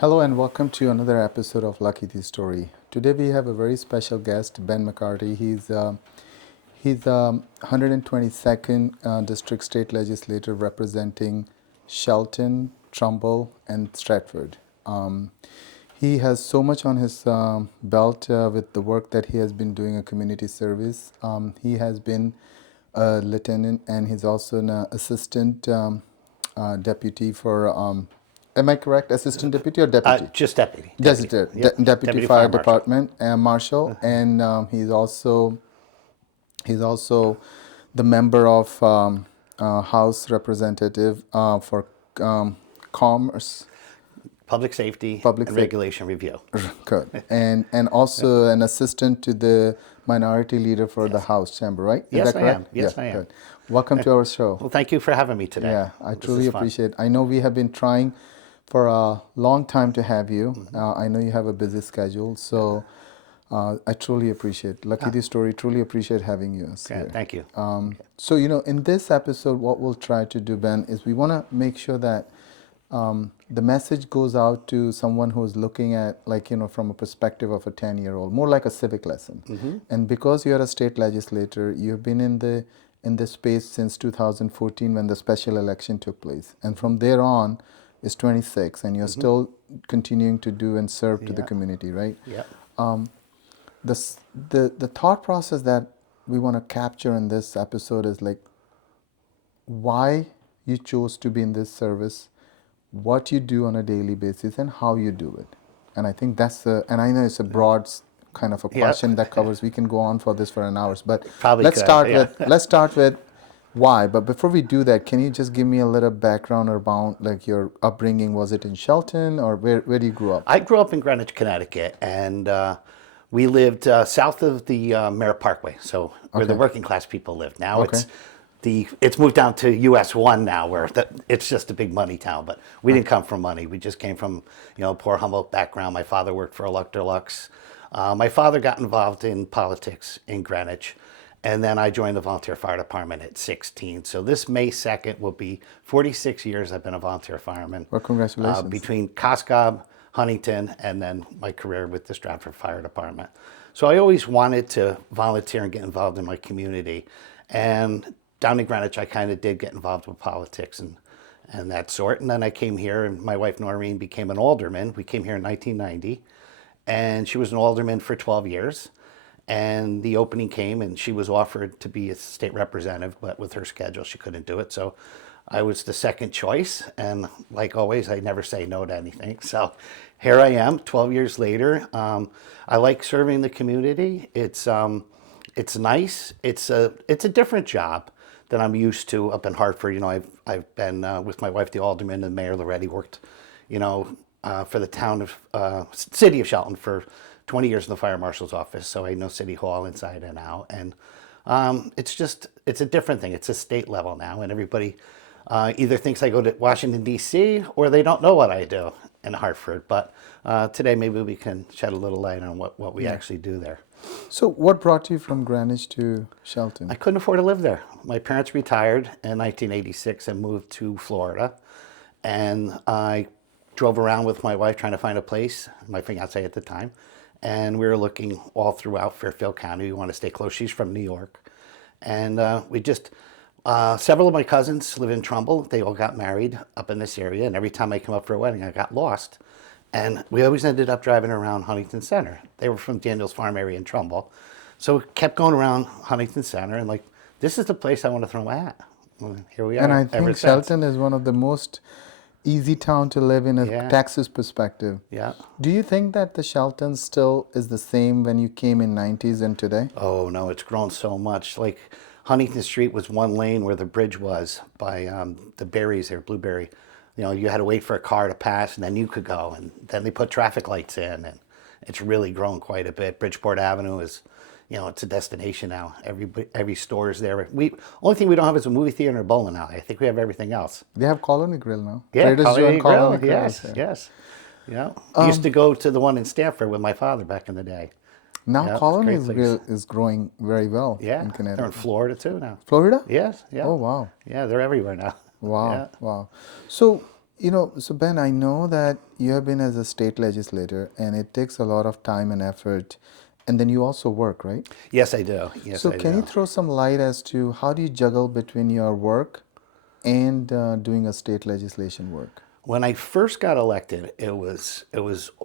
Hello and welcome to another episode of Lucky the Story. Today we have a very special guest, Ben McCarthy. He's 122nd District State Legislator representing Shelton, Trumbull, and Stratford. He has so much on his belt with the work that he has been doing a community service. He has been a lieutenant and he's also an assistant deputy for. Am I correct? Assistant deputy or deputy? Just deputy. Deputy Deputy Fire Fire Marshal. Department Marshal, and he's also the member of House Representative for Commerce, Public Safety Public and Safety. Regulation Review. Good, and also an assistant to the minority leader for the House Chamber, right? Is Yes, that I correct? am. Yes, Yeah, I am. good. Welcome to our show. Well, thank you for having me today. Yeah, I This truly is fun. appreciate. I know we have been trying for a long time to have you. I know you have a busy schedule, so I truly appreciate. Lucky the Story truly appreciate having you Yeah, here. thank you. So in this episode, what we'll try to do, Ben, is we want to make sure that the message goes out to someone who's looking at, from a perspective of a 10-year-old, more like a civic lesson. And because you're a state legislator, you've been in this space since 2014 when the special election took place. And from there on is 26, and you're still continuing to do and serve to the community, right? Yeah. The thought process that we want to capture in this episode is like why you chose to be in this service, what you do on a daily basis, and how you do it. And I think and I know it's a broad kind of a question that covers. We can go on for this for an hour, but Probably let's could, start yeah. let's start with why. But before we do that, can you just give me a little background about like your upbringing? Was it in Shelton, or where do you grow up? I grew up in Greenwich, Connecticut, and we lived south of the Merritt Parkway, so where the working class people live. Now it's moved down to US 1 now, where it's just a big money town. But we didn't come from money. We just came from poor humble background. My father worked for Electrolux. My father got involved in politics in Greenwich, and then I joined the volunteer fire department at 16. So this May 2nd will be 46 years I've been a volunteer fireman. Well, congratulations. Between Coscob, Huntington, and then my career with the Stratford Fire Department. So I always wanted to volunteer and get involved in my community. And down in Greenwich, I kind of did get involved with politics and that sort. And then I came here, and my wife Noreen became an alderman. We came here in 1990, and she was an alderman for 12 years. And the opening came, and she was offered to be a state representative, but with her schedule, she couldn't do it. So I was the second choice, and like always, I never say no to anything. So here I am, 12 years later. I like serving the community. It's nice. It's a different job than I'm used to up in Hartford. I've been with my wife, the alderman, and Mayor Loretti, worked, for the town of city of Shelton for 20 years in the fire marshal's office. So I know City Hall inside and out, and it's a different thing. It's a state level now, and everybody either thinks I go to Washington, D.C., or they don't know what I do in Hartford. But today maybe we can shed a little light on what we actually do there. So what brought you from Greenwich to Shelton? I couldn't afford to live there. My parents retired in 1986 and moved to Florida. And I drove around with my wife trying to find a place, my fiance at the time. And we were looking all throughout Fairfield County. We want to stay close. She's from New York. And several of my cousins live in Trumbull. They all got married up in this area. And every time I came up for a wedding, I got lost. And we always ended up driving around Huntington Center. They were from Daniel's Farm area in Trumbull. So we kept going around Huntington Center, and this is the place I want to throw my hat. Well, here we are. And I think Shelton is one of the most easy town to live in a taxes perspective. Yeah. Do you think that the Shelton still is the same when you came in 90s and today? Oh, no, it's grown so much. Like Huntington Street was one lane where the bridge was by the berries there, Blueberry. You had to wait for a car to pass, and then you could go. And then they put traffic lights in, and it's really grown quite a bit. Bridgeport Avenue is, it's a destination now. Every store is there. Only thing we don't have is a movie theater and a bowling alley. I think we have everything else. They have Colony Grill now. Yeah, Trader Joe and Colony Grill. Yes, yes. Yeah. I used to go to the one in Stratford with my father back in the day. Now Yeah, Colony great place. Grill is growing very well Yeah, in they're in Connecticut. Florida too now. Florida? Yes, yeah. Oh, wow. Yeah, they're everywhere now. Wow, Yeah. wow. So So Ben, I know that you have been as a state legislator and it takes a lot of time and effort. And then you also work, right? Yes, I do. Yes, So I can you do. throw some light as to how do you juggle between your work and doing a state legislation work? When I first got elected, it was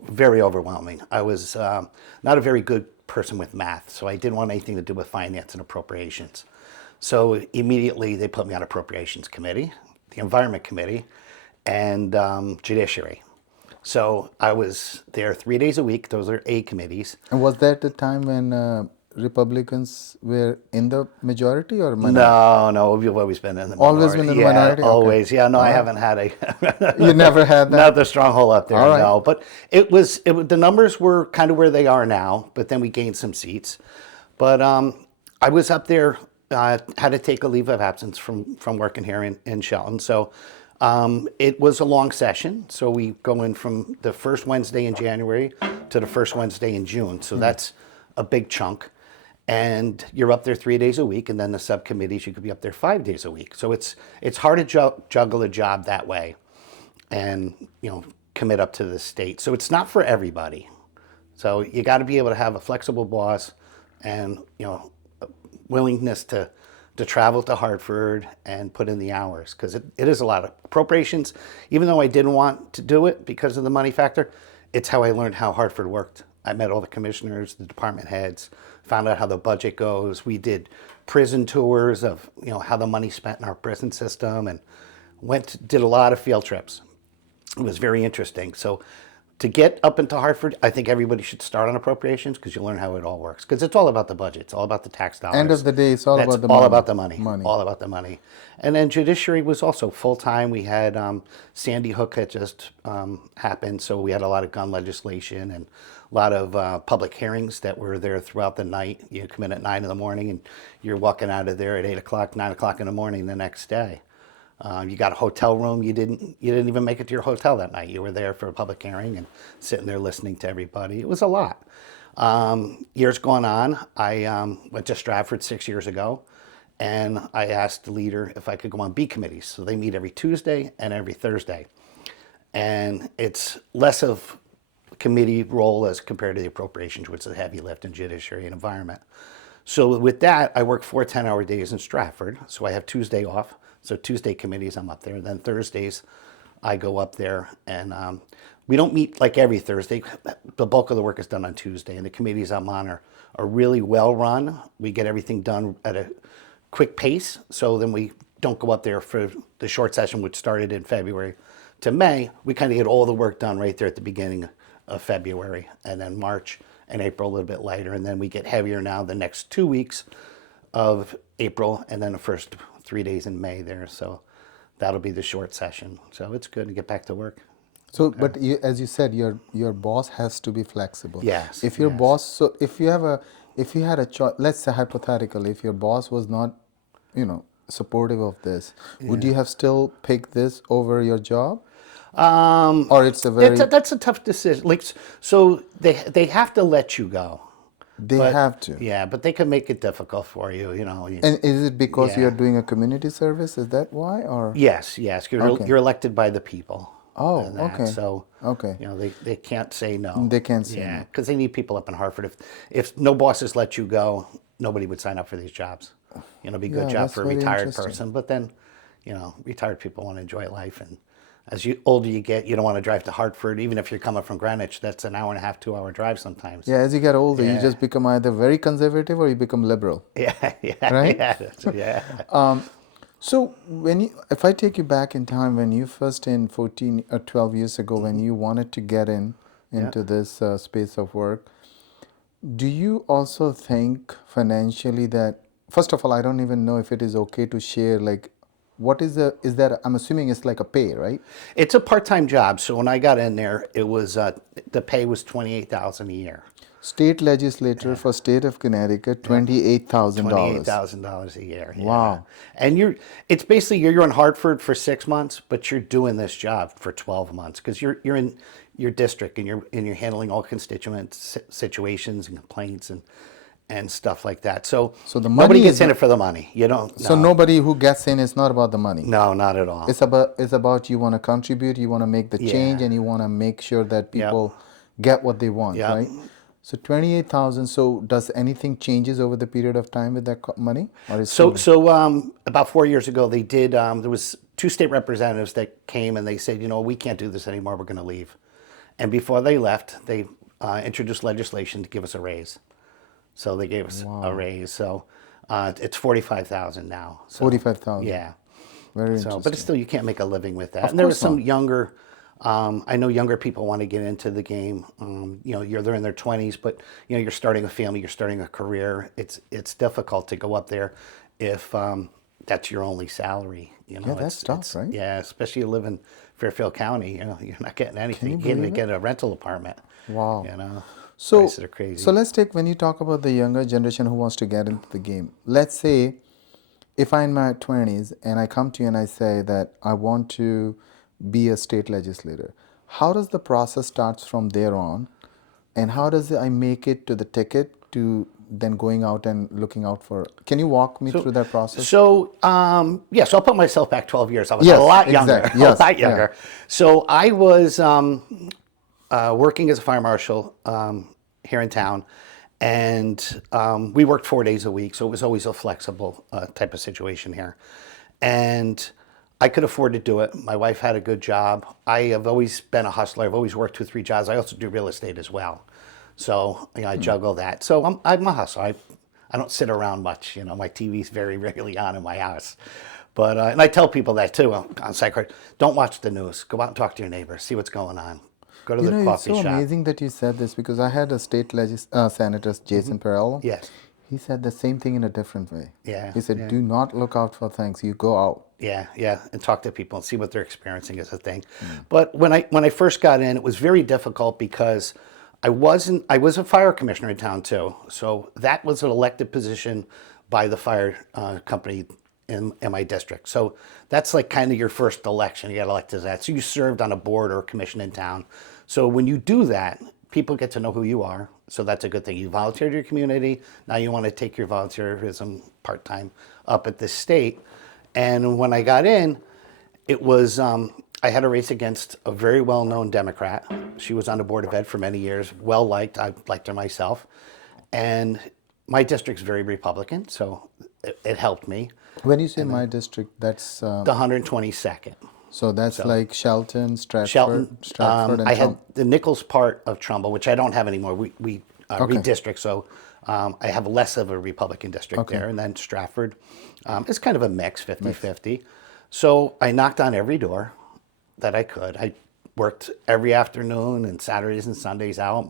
very overwhelming. I was not a very good person with math, so I didn't want anything to do with finance and appropriations. So immediately they put me on appropriations committee, the environment committee, and judiciary. So I was there 3 days a week. Those are A committees. And was that the time when Republicans were in the majority or minority? No, no, we've always been in the Always been minority. in the Yeah, minority? Okay. always. Yeah, no, I All right. haven't had You a never had not that? the stronghold up there. All right. No, but the numbers were kind of where they are now. But then we gained some seats. But I was up there. Had to take a leave of absence from working here in Shelton. So it was a long session. So we go in from the first Wednesday in January to the first Wednesday in June. So that's a big chunk. And you're up there 3 days a week, and then the subcommittees you could be up there 5 days a week. So it's hard to juggle a job that way, and commit up to the state. So it's not for everybody. So you got to be able to have a flexible boss, and willingness to travel to Hartford and put in the hours, because it is a lot of appropriations. Even though I didn't want to do it because of the money factor, it's how I learned how Hartford worked. I met all the commissioners, the department heads, found out how the budget goes. We did prison tours of how the money's spent in our prison system, and did a lot of field trips. It was very interesting. So to get up into Hartford, I think everybody should start on appropriations, because you learn how it all works. Because it's all about the budget. It's all about the tax End dollars. of the day, it's all That's about the all money. about the money. Money. All about the money. And then judiciary was also full time. We had Sandy Hook had just happened, so we had a lot of gun legislation and a lot of public hearings that were there throughout the night. You come in at 9 in the morning, and you're walking out of there at 8 o'clock, 9 o'clock in the morning the next day. You got a hotel room. You didn't even make it to your hotel that night. You were there for a public hearing and sitting there listening to everybody. It was a lot. Years going on, I went to Stratford 6 years ago, and I asked the leader if I could go on B committees. So they meet every Tuesday and every Thursday, and it's less of a committee role as compared to the appropriations, which is a heavy lift in judiciary and environment. So with that, I work 4 10-hour days in Stratford. So I have Tuesday off. So Tuesday committees, I'm up there. And then Thursdays, I go up there, and we don't meet like every Thursday. The bulk of the work is done on Tuesday, and the committees I'm on are really well run. We get everything done at a quick pace. So then we don't go up there for the short session, which started in February to May. We kind of get all the work done right there at the beginning of February, and then March and April a little bit later. And then we get heavier now the next 2 weeks of April, and then the first 3 days in May there. So that'll be the short session. So it's good to get back to work. So, but as you said, your boss has to be flexible. Yes, If your yes. boss, so if you had a choice, let's say hypothetically, if your boss was not, supportive of this, would you have still picked this over your job? Or it's a very, That's a tough decision. Like, so they have to let you go. they But have to. yeah, but they can make it difficult for you. And is it because Yeah. you're doing a community service? Is that why? Or Yes, yes. Okay. You're elected by the people. Oh, and that. okay. So Okay. they can't say no. They can't say Yeah, no. because they need people up in Hartford. If no bosses let you go, nobody would sign up for these jobs. It'd be a good Yeah, job that's for a very retired interesting. person. But then, retired people want to enjoy life, and as older you get, you don't want to drive to Hartford. Even if you're coming from Greenwich, that's an hour and a half, 2 hour drive sometimes. Yeah, as you get older, you Yeah. just become either very conservative or you become liberal. Yeah, yeah, Right? yeah. So if I take you back in time, when you first in 14 or 12 years ago, when you wanted to get into this space of work, do you also think financially that, first of all, I don't even know if it is okay to share, like, is that, I'm assuming it's like a pay, right? It's a part-time job. So when I got in there, it was the pay was $28,000 a year. State legislator for state of Connecticut, $28,000. $28,000 a year. Yeah. Wow. And it's basically you're in Hartford for 6 months, but you're doing this job for 12 months, because you're in your district, and you're handling all constituent situations and complaints, and stuff like that. So, So the nobody money gets is in not, it for the money. You don't. so No, nobody who gets in is not about the money. no, not at all. It's about you want to contribute, you want to make the change, Yeah. and you want to make sure that Yep. people get what they want, Yep. right? So 28,000. So does anything changes over the period of time with that money, or is So, still? so about 4 years ago, they did. There was two state representatives that came and they said, we can't do this anymore. We're going to leave. And before they left, they introduced legislation to give us a raise. So they gave us a Wow, raise. So it's 45,000 now. So 45,000. yeah. Very So, but it's interesting. still, you can't make a living with that. Of And there was course some not. younger, I know younger people want to get into the game. They're in their 20s, but you're starting a family, you're starting a career. It's difficult to go up there if that's your only salary. Yeah, that's tough, right? Yeah, especially you live in Fairfield County. You're not getting Can anything. you You can't believe even it? get a rental apartment. Wow. You know, So, prices are so crazy. let's take when you talk about the younger generation who wants to get into the game. Let's say if I'm in my 20s and I come to you and I say that I want to be a state legislator, how does the process starts from there on, and how does I make it to the ticket to then going out and looking out for? Can you walk me So, through that process? so I'll put myself back 12 years. I was a Yes, lot younger, exactly. a Yes, lot yeah. younger. So I was working as a fire marshal here in town, and we worked 4 days a week, so it was always a flexible type of situation here. And I could afford to do it. My wife had a good job. I have always been a hustler. I've always worked 2, 3 jobs. I also do real estate as well. So I juggle that. So I'm a hustler. I don't sit around much. My TV's very rarely on in my house. But and I tell people that too on site card. Don't watch the news. Go out and talk to your neighbors. See what's going on. Go to the It's coffee so shop. amazing that you said this because I had a senator, Jason Perello. Yes. He said the same thing in a different way. Yeah. He said, Yeah. "Do not look out for things. You go out." Yeah, yeah, and talk to people and see what they're experiencing is a thing. But when I first got in, it was very difficult because I was a fire commissioner in town too, so that was an elected position by the fire company in my district. So that's like kind of your first election. You got elected as that. So you served on a board or a commission in town. So when you do that, people get to know who you are. So that's a good thing. You volunteered your community. Now you want to take your volunteerism part time up at the state. And when I got in, it was I had a race against a very well-known Democrat. She was on the board of ed for many years, well liked. I liked her myself, and my district's very Republican, so it helped me. When you say my district, that's The 122nd. so that's like Shelton, Shelton. Stratford, and I had Trumbull. the Nichols part of Trumbull, which I don't have anymore. We Okay. redistrict, so I have less of a Republican district Okay. there. And then Stratford, it's kind of a mix, 50-50. So I knocked on every door that I could. I worked every afternoon and Saturdays and Sundays out.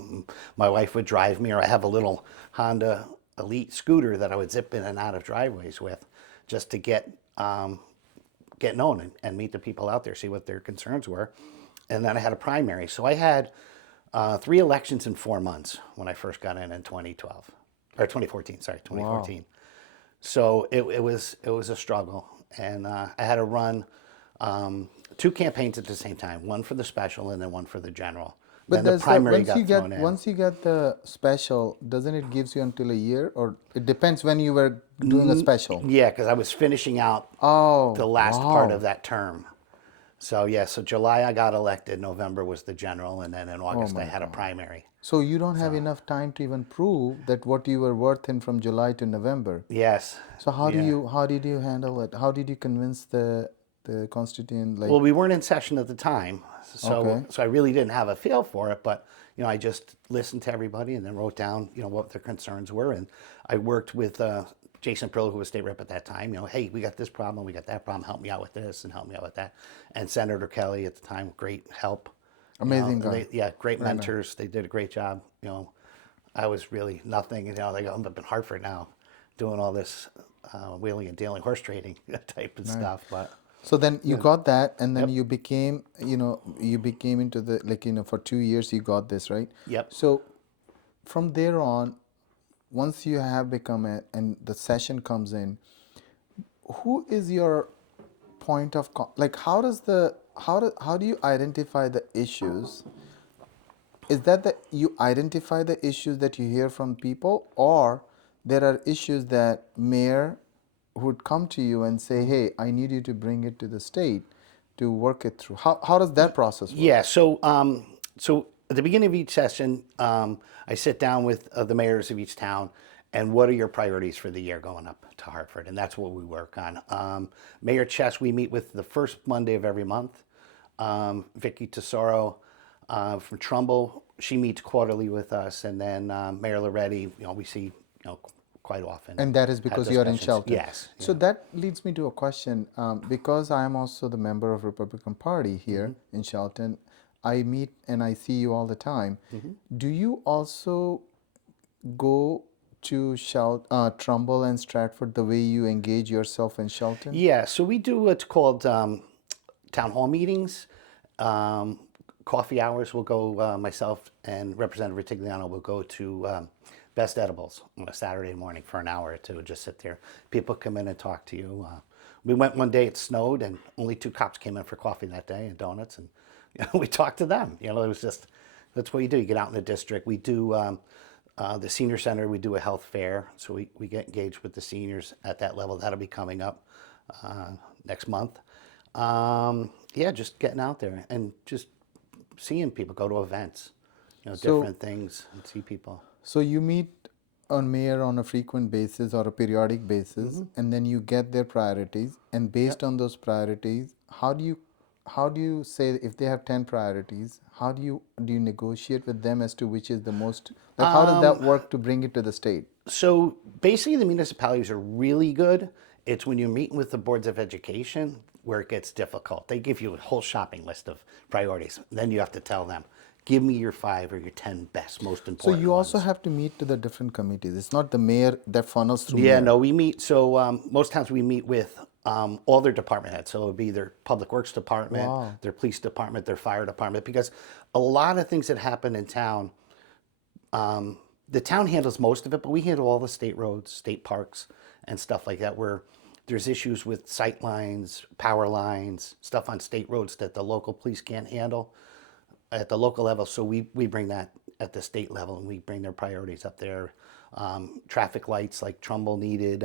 My wife would drive me, or I have a little Honda Elite scooter that I would zip in and out of driveways with just to get known and meet the people out there, see what their concerns were. And then I had a primary. So I had 3 elections in 4 months when I first got in 2012 or 2014. Sorry, 2014. So it was a struggle, and I had to run 2 campaigns at the same time, one for the special and then one for the general. But Then the does primary once got you thrown get in. once you get the special, doesn't it gives you until a year, or it depends when you were doing a special? Yeah, because I was finishing out Oh, the last part of wow. that term. So yeah, so July I got elected, November was the general, and then in Oh August I my had a God. primary. So you don't have enough time to even prove that what you were worth in from July to November. Yes. So Yeah. how did you handle it? How did you convince the constituent Well, like we weren't in session at the time, so okay. so I really didn't have a feel for it. But I just listened to everybody and then wrote down what their concerns were, and I worked with Jason Prill, who was state rep at that time. Hey, we got this problem, we got that problem. Help me out with this and help me out with that. And Senator Kelly at the time, great help. Amazing And guy. yeah, great Very nice. mentors. They did a great job. I was really nothing. They go, I'm up in Hartford now, doing all this wheeling and dealing, horse trading type of stuff. But So then you got that, and then yep, you became into the for 2 years you got this, right? yep. So from there on, once you have become and the session comes in, who is your point of like how do you identify the issues? Is that you identify the issues that you hear from people, or there are issues that mayor would come to you and say, hey, I need you to bring it to the state to work it through. How does that process work? Yeah, so at the beginning of each session, I sit down with the mayors of each town, and what are your priorities for the year going up to Hartford, and that's what we work on. Mayor Chess, we meet with the first Monday of every month. Vicky Tesoro from Trumbull, she meets quarterly with us, and then Mayor Loretti, we see, quite often. And that is Have because you are in discussions. Shelton. Yes. So Yeah. that leads me to a question. Because I am also the member of Republican Party here in Shelton, I meet and I see you all the time. Do you also go to Trumbull and Stratford the way you engage yourself in Shelton? Yeah, so we do what's called town hall meetings. Um, Coffee hours will go, myself and Representative Ritigliano will go to Best Edibles on a Saturday morning for an hour or two, just sit there. People come in and talk to you. We went one day, it snowed, and only 2 cops came in for coffee that day and donuts, and we talked to them. It was just, that's what you do. You get out in the district. We do the senior center, we do a health fair, so we get engaged with the seniors at that level. That'll be coming up next month. Yeah, just getting out there and just seeing people, go to events, So, different things, and see people. so you meet on mayor on a frequent basis or a periodic basis, and then you get their priorities, and based Yep. on those priorities, how do you say if they have 10 priorities, how do you negotiate with them as to which is the most, like how does that work to bring it to the state? So basically, the municipalities are really good. It's when you're meeting with the boards of education where it gets difficult. They give you a whole shopping list of priorities. Then you have to tell them, give me your 5 or your 10 best, most So important you also ones. have to meet to the different committees. It's not the mayor that funnels through Yeah, mayor. no, we meet. So most times we meet with all their department heads. So it would be their public works department, Wow. their police department, their fire department, because a lot of things that happen in town, the town handles most of it, but we handle all the state roads, state parks, and stuff like that, where there's issues with sight lines, power lines, stuff on state roads that the local police can't handle at the local level. So we bring that at the state level, and we bring their priorities up there. Traffic lights like Trumbull needed,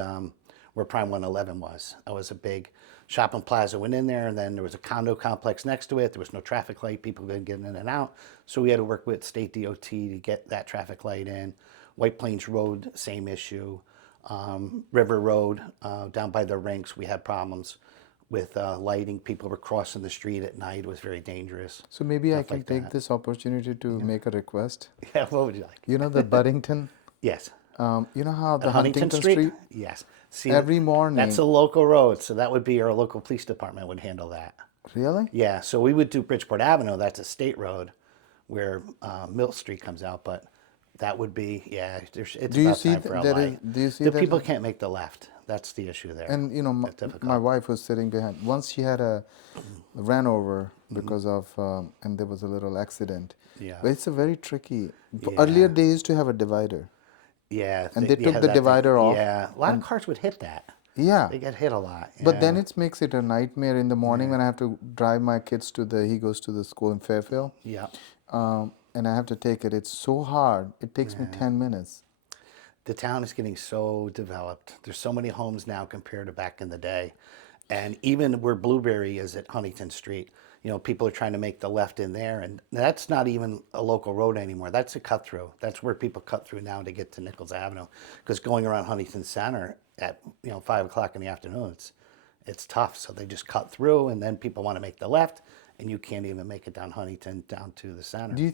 where Prime 111 was. That was a big shopping plaza. Went in there, and then there was a condo complex next to it. There was no traffic light. People couldn't get in and out. So we had to work with state DOT to get that traffic light in. White Plains Road, same issue. River Road, down by the rinks, we had problems with lighting. People were crossing the street at night. It was very dangerous. So maybe I Stuff can like take that. this opportunity to make a request. Yeah, what would you like? You know the Buddington? Yes. You know how the Huntington Huntington Street? Street? Yes. See, Every that's morning. a local road, so that would be our local police department would handle that. Really? Yeah, so we would do Bridgeport Avenue. That's a state road where Mill Street comes out, but that would be, yeah, it's Do you about see time for a there is? light. Do you see The that? people can't make the left. That's the issue there. And That's my difficult. wife was sitting behind. Once she had a ran over because of, and there was a little accident. Yeah. But it's a very tricky. Yeah. Earlier they used to have a divider, Yeah. and they took had the that thing. divider off. Yeah. A lot of cars would hit that. Yeah. They get hit a lot. But then Yeah. it makes it a nightmare in the morning when I have to drive my kids to he goes to the school in Fairfield, Yeah. and I have to take it. It's so hard. It takes me 10 minutes. The town is getting so developed. There's so many homes now compared to back in the day. And even where Blueberry is at Huntington Street, people are trying to make the left in there. And that's not even a local road anymore. That's a cut through. That's where people cut through now to get to Nichols Avenue. Because going around Huntington Center at 5 o'clock in the afternoon, it's tough. So they just cut through, and then people want to make the left, and you can't even make it down Huntington down to the center. Do you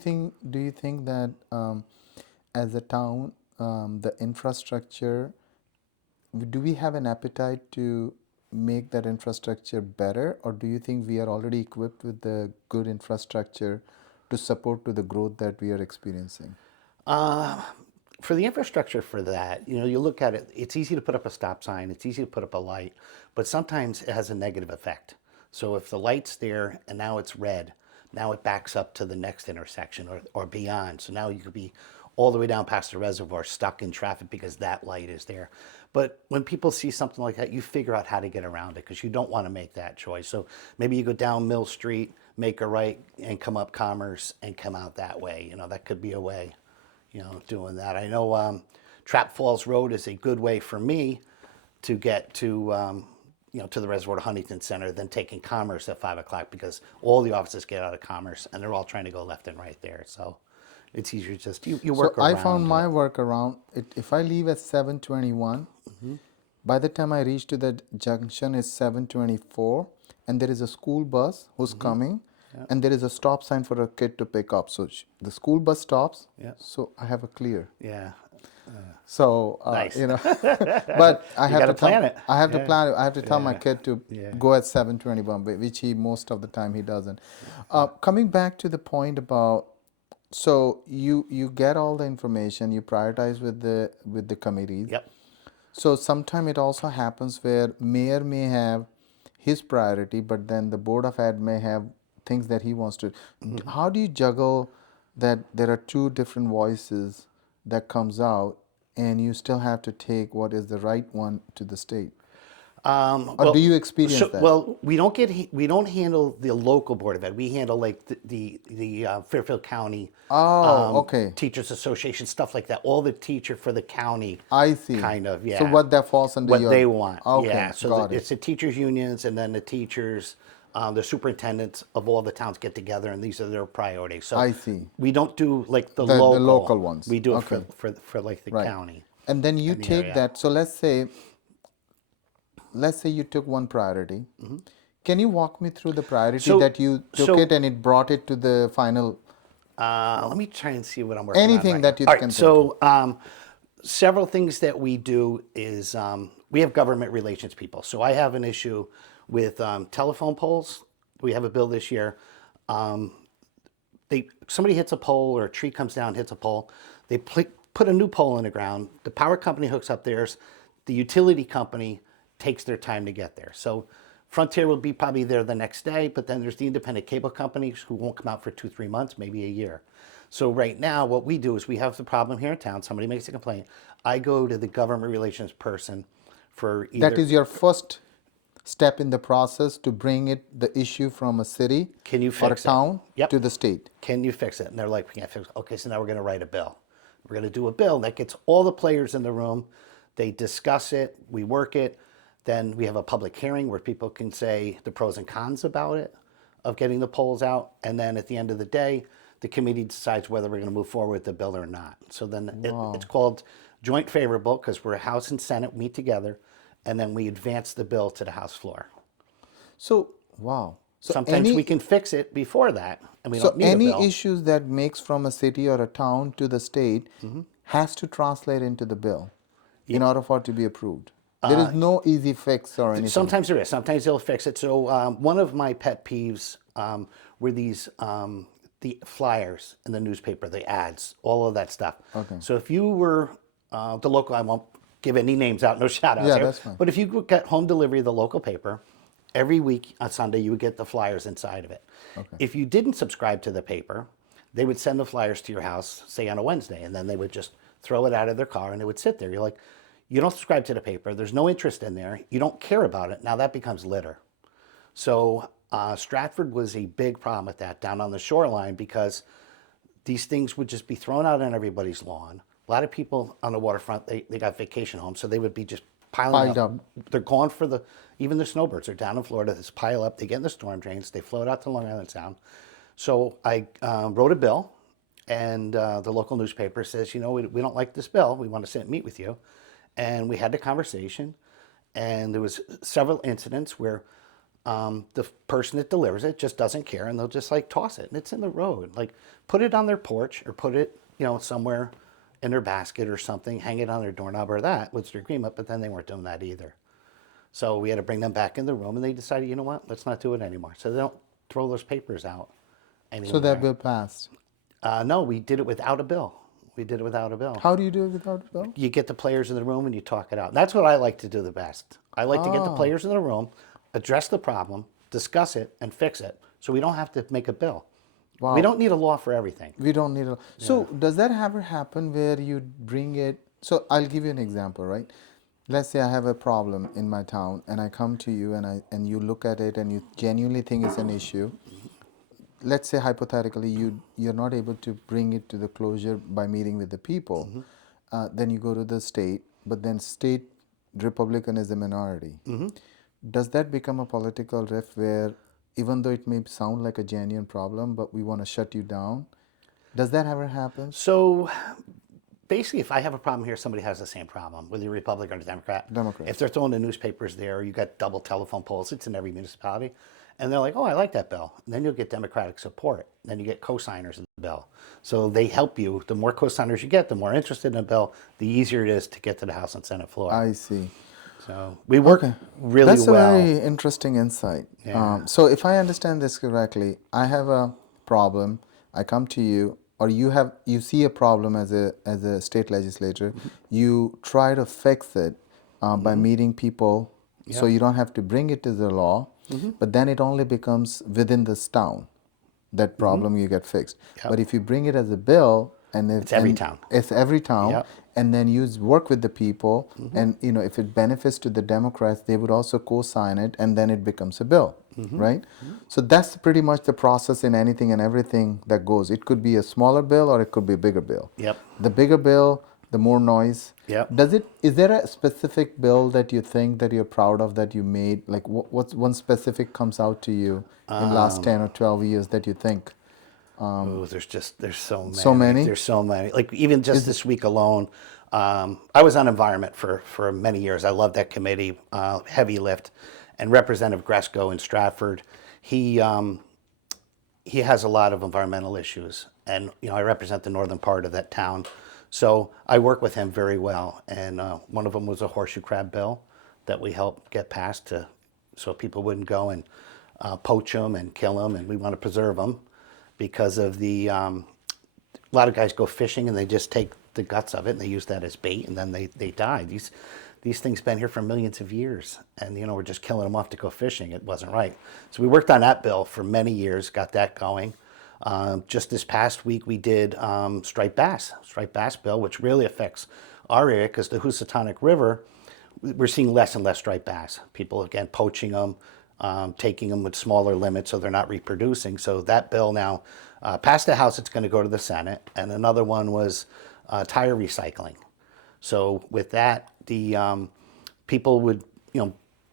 think that as a town, the infrastructure, do we have an appetite to make that infrastructure better, or do you think we are already equipped with the good infrastructure to support to the growth that we are experiencing? For the infrastructure for that, you look at it, it's easy to put up a stop sign, it's easy to put up a light, but sometimes it has a negative effect. So if the light's there and now it's red, now it backs up to the next intersection or beyond. So now you could be all the way down past the reservoir stuck in traffic because that light is there. But when people see something like that, you figure out how to get around it because you don't want to make that choice. So maybe you go down Mill Street, make a right, and come up Commerce and come out that way. That could be a way, doing that. I know Trap Falls Road is a good way for me to get to, to the Reservoir to Huntington Center than taking Commerce at 5 o'clock because all the offices get out of Commerce and they're all trying to go left and right there. So it's easier just, you So work I found around my it. workaround. If I leave at 7:21, by the time I reach to the junction is 7:24, and there is a school bus who's coming, and there is a stop sign for a kid to pick up. So the school bus stops. Yeah. So I have a clear. Yeah. So Nice. but I You have gotta to plan it. I have to Yeah. plan it. I have to tell my Yeah. kid to Yeah. go at 7:21, which he most of the time he doesn't. Coming back to the point about, so you get all the information, you prioritize with the committees. Yep. So sometime it also happens where mayor may have his priority, but then the board of ed may have things that he wants to. How do you juggle that there are two different voices that comes out, and you still have to take what is the right one to the state? Or do you experience that? Well, we don't handle the local board of ed. We handle like the Fairfield County Okay. Teachers Association, stuff like that. All the teacher for the county. I see. Kind of, yeah. So what that falls under What your... they want. Okay, Yeah. So got it. it's the teachers unions and then the teachers, the superintendents of all the towns get together and these are their priorities. So I see. we don't do like the The local. local ones. We do it Okay. for like the Right. county. And then you the take area. that. So let's say you took one priority. Can you walk me through the priority So- that you took so- it and it brought it to the final? Let me try and see what I'm working on. Anything right that you now. All can right, so several things that we do is we have government relations people. So I have an issue with telephone poles. We have a bill this year. Somebody hits a pole or a tree comes down, hits a pole. They put a new pole in the ground. The power company hooks up theirs. The utility company takes their time to get there. So Frontier will be probably there the next day, but then there's the independent cable companies who won't come out for 2-3 months, maybe a year. So right now, what we do is we have the problem here in town. Somebody makes a complaint. I go to the government relations person for either. That is your first step in the process to bring the issue from a city Can you or a fix it? town Yep. to the state. Can you fix it? And they're like, we can't fix it. Okay, so now we're going to write a bill. We're going to do a bill that gets all the players in the room. They discuss it. We work it. Then we have a public hearing where people can say the pros and cons about it, of getting the polls out. And then at the end of the day, the committee decides whether we're going to move forward with the bill or not. So then it's called joint favorable because we're House and Senate meet together, and then we advance the bill to the House floor. So, wow. So Sometimes any, we can fix it before that, and we so don't need any a bill. issues that makes from a city or a town to the state has to translate into the bill in order for it to be approved. There is no easy fix or anything. Sometimes there is. Sometimes they'll fix it. So one of my pet peeves were these the flyers in the newspaper, the ads, all of that stuff. Okay. So if you were the local, I won't give any names out, no shout outs Yeah, here. that's fine. But if you get home delivery of the local paper, every week on Sunday you would get the flyers inside of it. Okay. If you didn't subscribe to the paper, they would send the flyers to your house, say on a Wednesday, and then they would just throw it out of their car and it would sit there. You're like, you don't subscribe to the paper. There's no interest in there. You don't care about it. Now that becomes litter. So Stratford was a big problem with that down on the shoreline because these things would just be thrown out on everybody's lawn. A lot of people on the waterfront, they got vacation homes, so they would be just piling Piled up. They're gone for even the snowbirds are down in Florida. They pile up. They get in the storm drains. They float out to Long Island Sound. So I wrote a bill, and the local newspaper says, we don't like this bill. We want to sit and meet with you. And we had the conversation, and there was several incidents where the person that delivers it just doesn't care, and they'll just like toss it, and it's in the road. Like put it on their porch or put it, somewhere in their basket or something, hang it on their doorknob or that was their agreement, but then they weren't doing that either. So we had to bring them back in the room, and they decided, you know what, let's not do it anymore. So they don't throw those papers out anymore. So that bill passed. No, we did it without a bill. We did it without a bill. How do you do it without a bill? You get the players in the room and you talk it out. That's what I like to do the best. I like to get the players in the room, address the problem, discuss it, and fix it. So we don't have to make a bill. Wow. We don't need a law for everything. We don't need a... So does that ever happen where you bring it... So I'll give you an example, right? Let's say I have a problem in my town and I come to you and you look at it and you genuinely think it's an issue. Let's say hypothetically you're not able to bring it to the closure by meeting with the people. then you go to the state, but then state Republican is a minority. Does that become a political rift where, even though it may sound like a genuine problem, but we want to shut you down? Does that ever happen? So basically, if I have a problem here, somebody has the same problem, whether you're Republican or Democrat. Democrat. If they're throwing the newspapers there, you got double telephone poles. It's in every municipality. And they're like, oh, I like that bill. And then you'll get Democratic support. Then you get co-signers of the bill. So they help you. The more co-signers you get, the more interested in the bill, the easier it is to get to the House and Senate floor. I see. So we work really That's well. a very interesting insight. Yeah. So if I understand this correctly, I have a problem. I come to you, or you see a problem as a state legislator. You try to fix it by meeting people, so you don't have to bring it to the law. But then it only becomes within this town that problem you get fixed. But if you bring it as a bill, and It's every town. it's every town, Yep. and then you work with the people, and if it benefits to the Democrats, they would also co-sign it, and then it becomes a bill, right? So that's pretty much the process in anything and everything that goes. It could be a smaller bill, or it could be a bigger bill. Yep. The bigger bill, the more noise. Yep. Is there a specific bill that you think that you're proud of that you made? Like what's one specific comes out to you in the last 10 or 12 years that you think? Oh, there's so many. So many? There's so many. Like even just this week alone, I was on environment for many years. I loved that committee, heavy lift, and Representative Gresco in Stratford, he has a lot of environmental issues, and I represent the northern part of that town, so I work with him very well. And one of them was a horseshoe crab bill that we helped get passed so people wouldn't go and poach them and kill them, and we want to preserve them. Because of a lot of guys go fishing and they just take the guts of it and they use that as bait, and then they die. These things been here for millions of years, and we're just killing them off to go fishing. It wasn't right. So we worked on that bill for many years, got that going. Just this past week we did striped bass bill, which really affects our area because the Housatonic River, we're seeing less and less striped bass. People again poaching them. Taking them with smaller limits so they're not reproducing. So that bill now passed the House, it's going to go to the Senate. And another one was tire recycling. So with that, the people would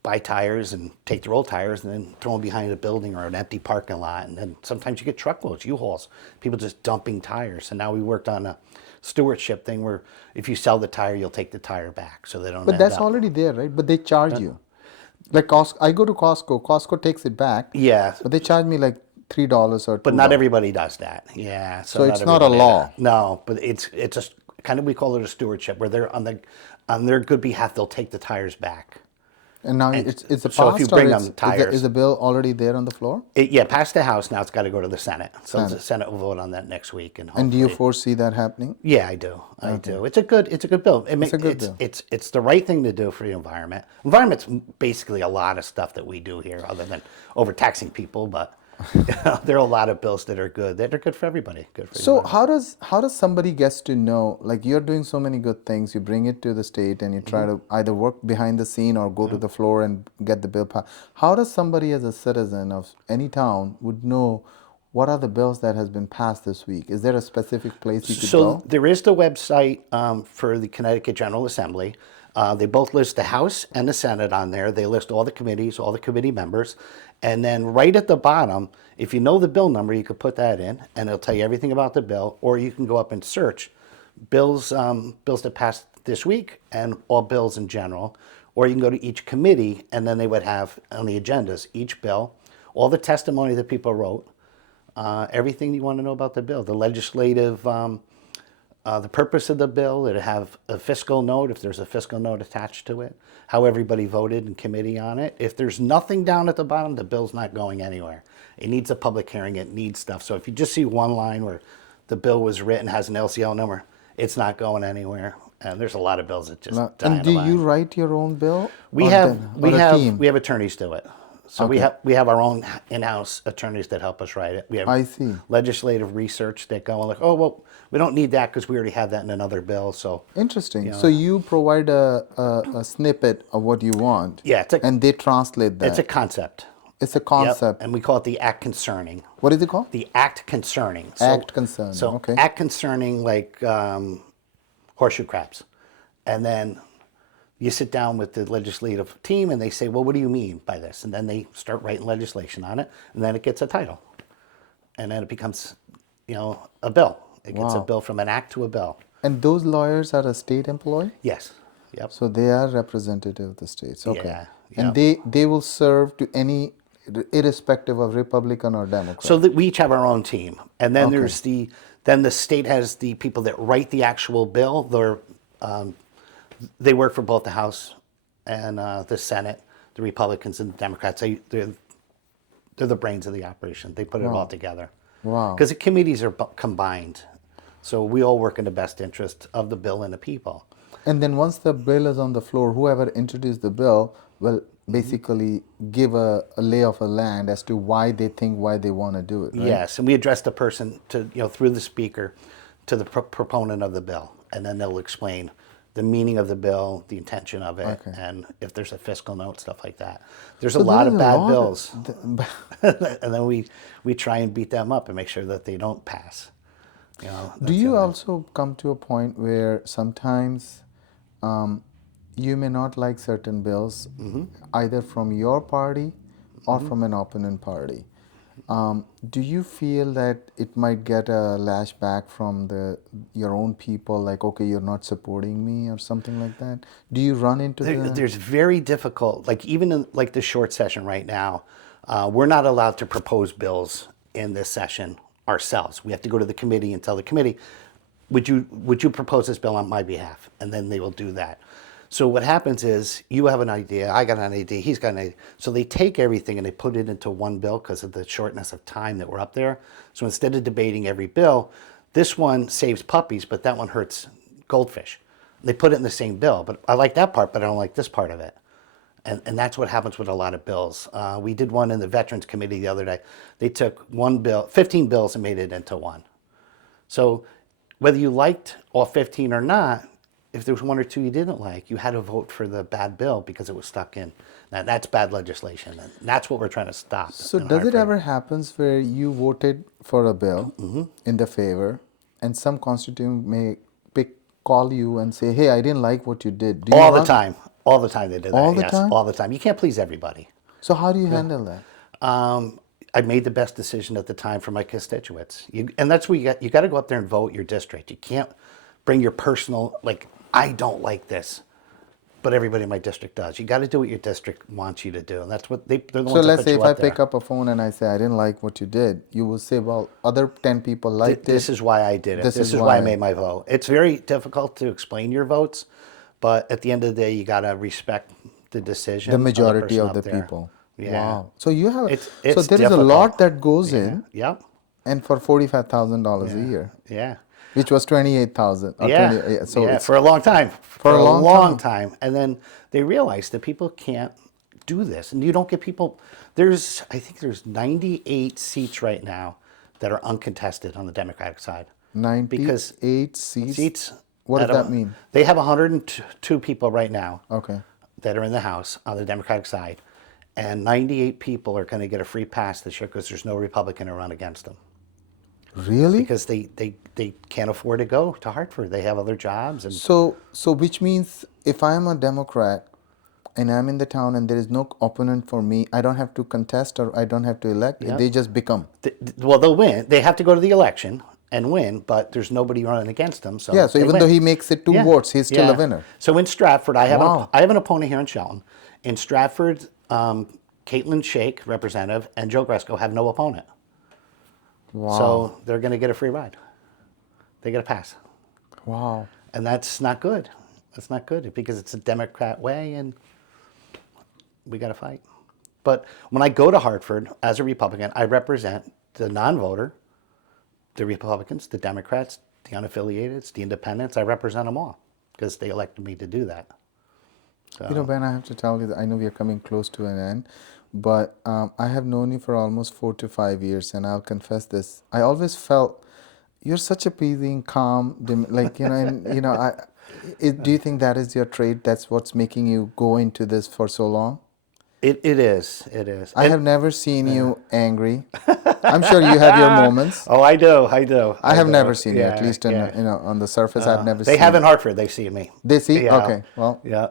buy tires and take their old tires and then throw them behind a building or an empty parking lot. And then sometimes you get truckloads, U-Hauls, people just dumping tires. And now we worked on a stewardship thing where if you sell the tire, you'll take the tire back so they don't But end that's up. already there, right? But they charge you. Like I go to Costco. Costco takes it back. Yeah. But they charge me like $3 or $2. But not everybody does that. Yeah. So it's not a law. No, but it's a kind of, we call it a stewardship, where they're on their good behalf, they'll take the tires back. And now it's a so if you passed, or bring them tires, is the bill already there on the floor? Passed the House. Now it's got to go to the Senate. So the Senate will vote on that next week. And do you foresee that happening? Yeah, I do. I do. It's a good bill. It's a good bill. It's the right thing to do for the environment. Environment's basically a lot of stuff that we do here, other than overtaxing people. But there are a lot of bills that are good. That are good for everybody. Good for So how does somebody gets to know? Like you're doing so many good things. You bring it to the state and you try to either work behind the scene or go to the floor and get the bill passed. How does somebody as a citizen of any town would know what are the bills that has been passed this week? Is there a specific place you could go? So there is the website for the Connecticut General Assembly. They both list the House and the Senate on there. They list all the committees, all the committee members. And then right at the bottom, if you know the bill number, you could put that in and it'll tell you everything about the bill. Or you can go up and search bills that passed this week and all bills in general. Or you can go to each committee and then they would have on the agendas each bill, all the testimony that people wrote, everything you want to know about the bill, the legislative, the purpose of the bill. It'll have a fiscal note if there's a fiscal note attached to it, how everybody voted in committee on it. If there's nothing down at the bottom, the bill's not going anywhere. It needs a public hearing, it needs stuff. So if you just see one line where the bill was written, has an LCL number, it's not going anywhere. And there's a lot of bills that just die And on do the line. you write your own bill? We or have a team? we have attorneys do it. So we have our own in-house attorneys that help us write it. We have I see. legislative research that go and like, oh well, we don't need that because we already have that in another bill. So Interesting. So you provide a snippet of what you want. Yeah, and they translate that. it's a concept. It's a Yep, concept. and we call it the act concerning. What is it called? The act concerning. Act concerning, So okay. act concerning, like horseshoe crabs. And then you sit down with the legislative team and they say, well, what do you mean by this? And then they start writing legislation on it, and then it gets a title. And then it becomes, a bill. It gets a Wow. bill from an act to a bill. And those lawyers are a state employee? Yes. Yep. So they are representative of the states. Okay. Yeah. And Yep. they will serve to any, irrespective of Republican or Democrat. So that we each have our own team, and then Okay. there's then the state has the people that write the actual bill. They work for both the House and the Senate, the Republicans and the Democrats. They're the brains of the operation. They put it all together. Wow. Because the committees are combined, so we all work in the best interest of the bill and the people. And then once the bill is on the floor, whoever introduced the bill will basically give a lay of a land as to why they want to do it, right? Yes, and we address the person to through the speaker to the proponent of the bill, and then they'll explain the meaning of the bill, the intention of it, Okay. and if there's a fiscal note, stuff like that. There's So a lot there of is bad lot bills, th- and then we try and beat them up and make sure that they don't pass. Do that's you the- also come to a point where sometimes you may not like certain bills, either from your party or from an opponent party? Do you feel that it might get a lash back from your own people, like, okay, you're not supporting me or something like that? Do you run into There's very difficult, like even in like the short session right now, we're not allowed to propose bills in this session ourselves. We have to go to the committee and tell the committee, would you propose this bill on my behalf? And then they will do that. So what happens is you have an idea, I got an idea, he's got an idea. So they take everything and they put it into one bill because of the shortness of time that we're up there. So instead of debating every bill, this one saves puppies, but that one hurts goldfish. They put it in the same bill, but I like that part, but I don't like this part of it. And that's what happens with a lot of bills. We did one in the Veterans Committee the other day. They took one bill, 15 bills, and made it into one. So whether you liked all 15 or not, if there was one or two you didn't like, you had to vote for the bad bill because it was stuck in. Now that's bad legislation, and that's what we're trying to stop. So in does it Hartford. ever happens where you voted for a bill in the favor, and some constituent may call you and say, "Hey, I didn't like what you did." Do you All the run- time. All the time they did that. All the yes, time? all the time. You can't please everybody. So how do you handle that? I made the best decision at the time for my constituents. And that's where you got to go up there and vote your district. You can't bring your personal, like, I don't like this, but everybody in my district does. You got to do what your district wants you to do. And that's what they're the ones So that let's put say you if I up there. pick up a phone and I say, "I didn't like what you did," you will say, "Well, other 10 people liked it." This is why I did it. This This is is why why. I made my vote. It's very difficult to explain your votes, but at the end of the day, you got to respect the decision. The of majority person of up the there. people. Yeah. Wow. So you have, It's so there is a difficult. lot that goes in, Yep. and for $45,000 a year, Yeah. which was 28,000 or Yeah. 20. So yeah. it's For a long time. For a long time. And then they realized that people can't do this, and you don't get people. I think there's 98 seats right now that are uncontested on the Democratic side. 98 seats. Seats. What does at a- that mean? They have 102 people right now Okay. that are in the House on the Democratic side, and 98 people are going to get a free pass this year because there's no Republican to run against them Really? because they can't afford to go to Hartford. They have other jobs, and So which means if I am a Democrat and I'm in the town and there is no opponent for me, I don't have to contest or I don't have to elect. Yep. They just become. well, they'll win. They have to go to the election and win, but there's nobody running against them. So Yeah. So they even win. though he makes it 2 Yeah. votes, he's still Yeah. a winner. So in Stratford, I have Wow. I have an opponent here in Shelton. In Stratford, Caitlin Shake, representative, and Joe Gresco have no opponent. Wow. So they're going to get a free ride. They get a pass. Wow. And that's not good. That's not good because it's a Democrat way and we got to fight. But when I go to Hartford as a Republican, I represent the non-voter, the Republicans, the Democrats, the unaffiliated, the independents. I represent them all because they elected me to do that. So, You know, Ben, I have to tell you that I know we are coming close to an end, but I have known you for almost 4 to 5 years, and I'll confess this. I always felt you're such a pleasing, calm, like, and, do you think that is your trait? That's what's making you go into this for so long? It is. It is. I have never seen you angry. I'm sure you have your moments. Oh, I do. I do. I I have do. never seen you, at Yeah. least Yeah. on the surface. I've never They have seen. in Hartford. They see me. They see? Yeah. Okay. Well, Yeah.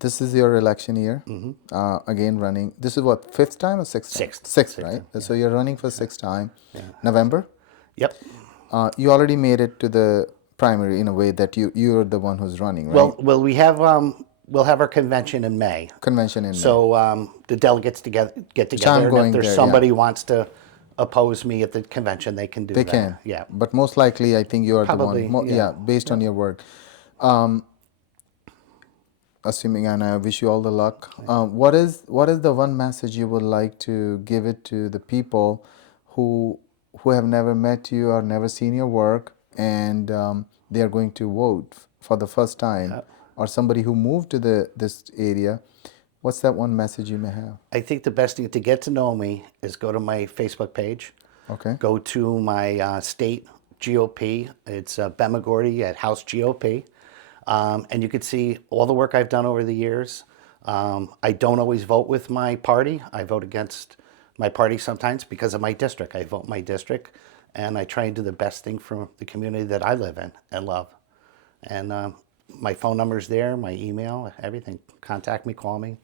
this is your election year. Again, running. This is what, fifth time or sixth time? Sixth. Sixth, Sixth right? time. Yeah. So you're running for sixth time. November. Yep. You already made it to the primary in a way that you're the one who's running, right? Well, we'll have our convention in May. Convention in May. So the delegates get Which I'm together, and going if there's there, somebody yeah. who wants to oppose me at the convention, they can do They that. can. Yeah. But most likely, I think you are the one. Probably. Yeah, Yeah. based on your work. Assuming, and I wish you all the luck. What is the one message you would like to give it to the people who have never met you or never seen your work, and they are going to vote for the first time, or somebody who moved to this area? What's that one message you may have? I think the best thing to get to know me is go to my Facebook page. Okay. Go to my state GOP. It's Ben McGorty at House GOP. And you can see all the work I've done over the years. I don't always vote with my party. I vote against my party sometimes because of my district. I vote my district, and I try and do the best thing for the community that I live in and love. And my phone number's there, my email, everything. Contact me, call me.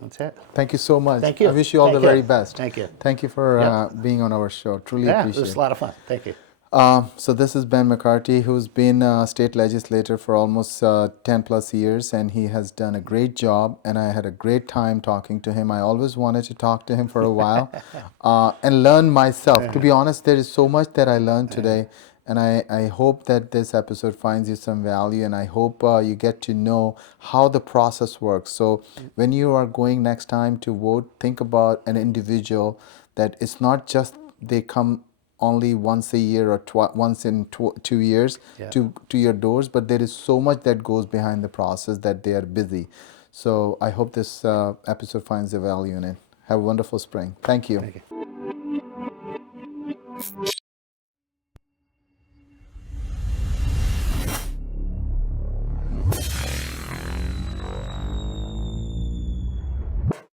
That's it. Thank you so much. Thank you. I wish you all Thank the you. very best. Thank you. Thank you for Yep. being on our show. Truly Yeah, it appreciate was it. a lot of fun. Thank you. So this is Ben McCarthy, who's been a state legislator for almost 10 plus years, and he has done a great job, and I had a great time talking to him. I always wanted to talk to him for a while and learn myself. To be honest, there is so much that I learned today, and I hope that this episode finds you some value, and I hope you get to know how the process works. So when you are going next time to vote, think about an individual that it's not just they come only once a year or once in 2 years Yeah. to your doors, but there is so much that goes behind the process that they are busy. So I hope this episode finds the value in it. Have a wonderful spring. Thank you. Thank you.